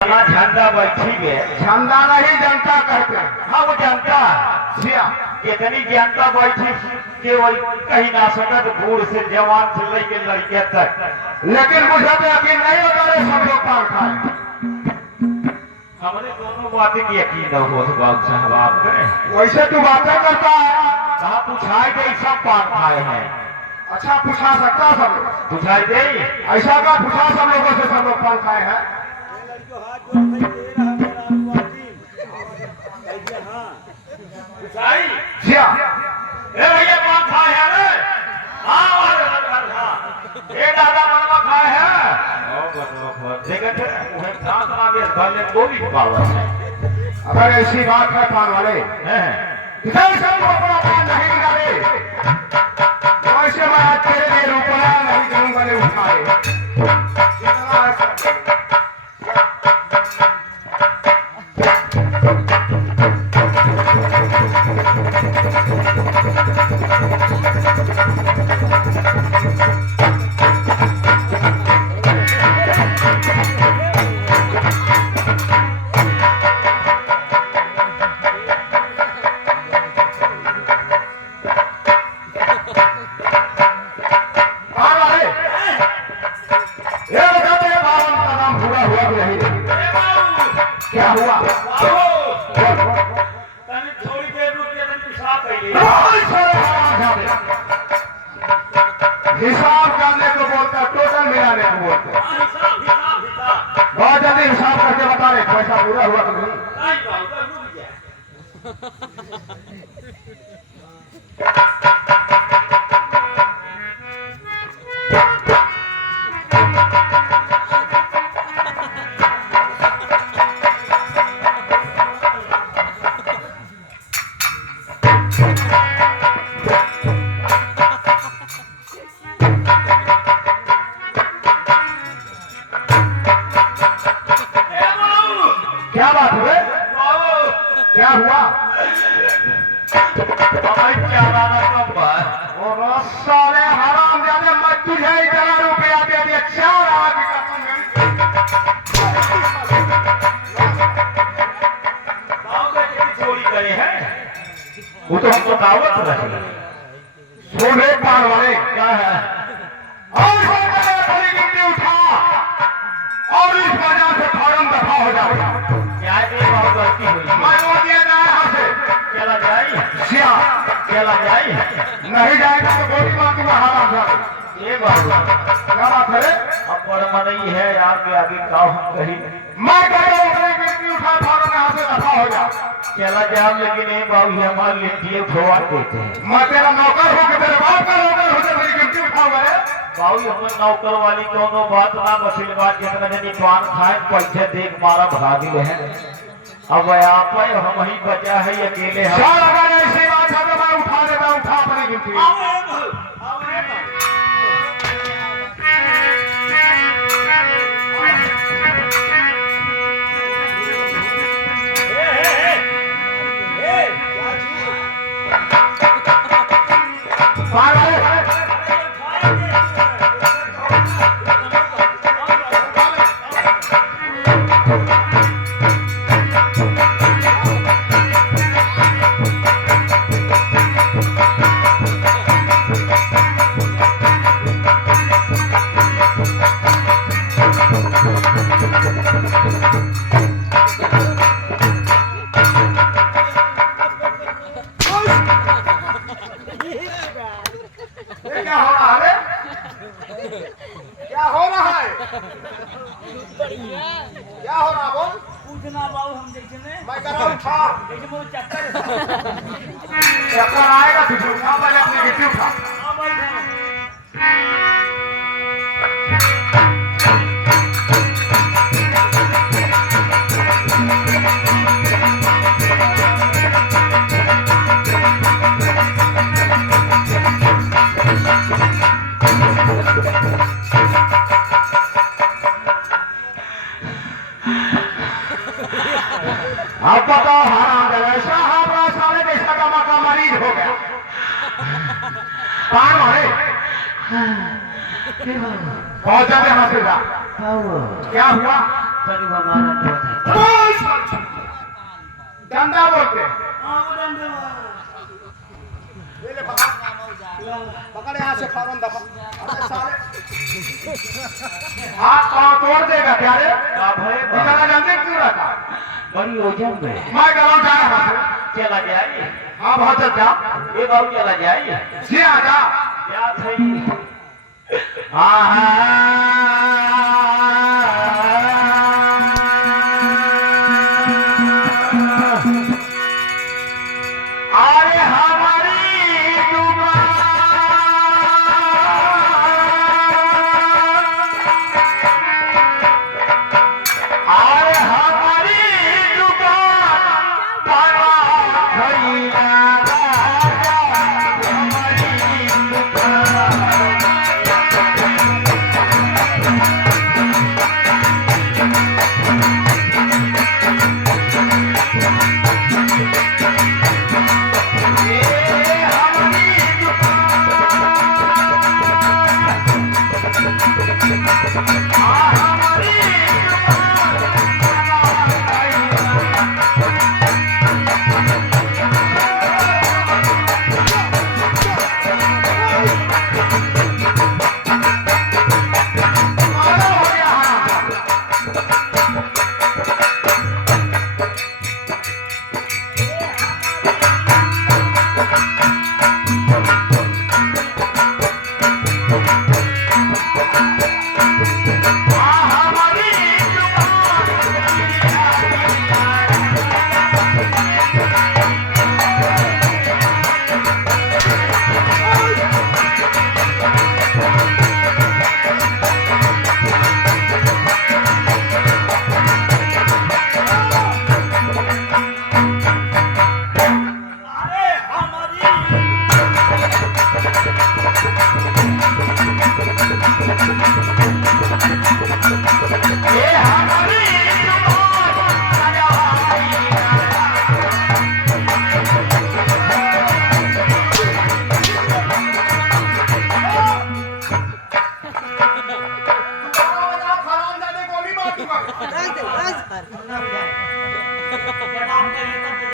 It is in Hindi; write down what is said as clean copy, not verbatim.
झंडा बैठी गए। झंडा नहीं जनता कहते हैं। हाँ वो जनता सिया इतनी जनता बैठी कि वही कहीं ना सकत बूढ़ से जवान से लेके लड़के तक। लेकिन मुझे तो यकीन नहीं होता है सब लोग पान खाए। हमारे दोनों बातें की यकीन न हो बाबू साहब आपके। वैसे तू बातें करता है। कहा पूछाई दे सब पान खाए हैं। अच्छा पूछा सकता सब लोग। पूछाई दे ऐसा का पूछा सब लोगों से सब लोग पान खाए हैं। सिया ए भैया पान खाए हैं रे। हाँ ए दादा मनवा खाए हैं। देखा थे उन्हें सांस मांगे घर में गोली पावा है। अगर ऐसी बात है पान वाले इधर से अपना पान नहीं निकाले वैसे मैं आज तेरे लिए रुपया नहीं दूंगा नहीं उठाए। इतना है क्या हुआ? थोड़ी देर रुक के पेशाब हिसाब करने को बोलता टोटल मिलाने को बोलते। बहुत जल्दी हिसाब करके बता रहे पैसा पूरा हुआ कि नहीं। क्या बात हुए? क्या हुआ? साले हराम जाने मत तुझे इतना रुपया दे दिया 4 आदमी चोरी करे हैं। वो तो हमको दावत रहे। सोने पान वाले क्या है? और बड़ी गिनती उठा और इस वजह से फौरन दफा हो जाओ। क्या ये बहुत गलती हुई? मैं वो दिया जाए यहाँ से चला जाए सिया चला जाए नहीं जाएगा तो गोली मार दूंगा हराम जाए। ये बात क्या बात है? अब बड़ा नहीं है आगे आगे काव हम कहीं मैं कह रहा हूँ बड़ी गिनती उठा फौरन यहाँ से दफा हो जाओ। चला जाओ लेकिन ये बाबू हमारे लिए दिए भगवान देते हैं। मैं तेरा नौकर हूँ कि तेरे बाप का नौकर हूँ। बड़ी गिनती उठाऊंगा बाबू हमें नौकर वाली दोनों बात ना मछली बात जितना जनी पान खाए पैसे देख मारा भगा दिए हैं। अब आप हम ही बचा है अकेले हम। अगर ऐसी बात है तो मैं उठा देता उठा अपनी गिनती। क्या हो रहा है? क्या हो रहा है? क्या हो रहा बोल? पूछना बाबू हम देखेंगे। मैं कर रहा हूँ उठा। लेकिन वो चक्कर चक्कर आएगा तुझे उठा पहले अपनी गिट्टी उठा। अब बताओ हराम जैसा हमारा साले जैसा का मरीज हो गया। पान वाले बहुत ज्यादा हंसेगा। क्या हुआ? करू हमारा क्रोध है। डंडा बोलते हैं। हाँ, वो डंडे वो। ये ले पकड़ पकड़ यहाँ से फारन दफा अरे साले हाथ पाँव तोड़ देगा क्या रे इतना जल्दी क्यों रहता बड़ी ओजन में मैं गलत जा रहा हूँ चला जाइए। हाँ बहुत अच्छा ये बाबू चला जाइए। जी आजा क्या थी अरे हमारी दुकान अरे हमारी दुकान बड़ा भैया हमारी जवाब दे